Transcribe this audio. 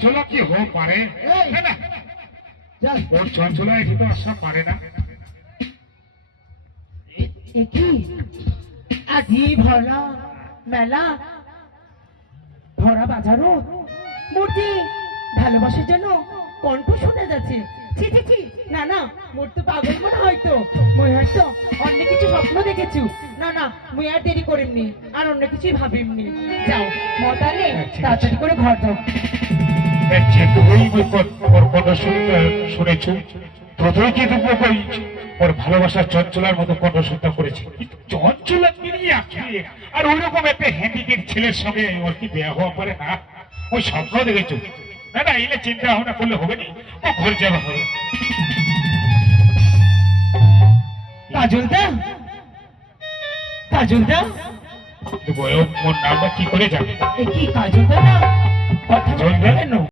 চঞ্চলা কি হো পারে না? ওর চঞ্চলা এটি তো আসা পারে না। আজি ভরা মেলা ভরা বাজারও মূর্তি ভালোবাসার জন্য কণ্ঠ শোনা যাচ্ছে। ছি ছি ছি, না না, মোর তো পাগল মনে হয়তো। মুই হয়তো অন্য কিছু স্বপ্ন দেখেছু। না না, মুই আর দেরি করিমনি, আর অন্য কিছুই ভাবিমনি। যাও মতালে তাড়াতাড়ি করে ঘর যাও। যেটুকুই ওর কণ্ঠ শুনেছু, প্রথমে কিন্তু ওর ভালোবাসার চঞ্চলার মতো কণ্ঠ শুনতে করেছে। কিন্তু চঞ্চলা নিয়ে আছে, আর ওই রকম একটা হ্যান্ডিকেট ছেলের সঙ্গে ওর কি বিয়ে হওয়া পারে না? ওই স্বপ্ন দেখেছো? না না, এলে চিন্তা ভাবনা করলে হবে না, ও ঘর যাওয়া হবে। কাজলদা, কাজলদা, মোর নামটা কি করে যাবে? কি কাজলদা না কথা বলবে কেন?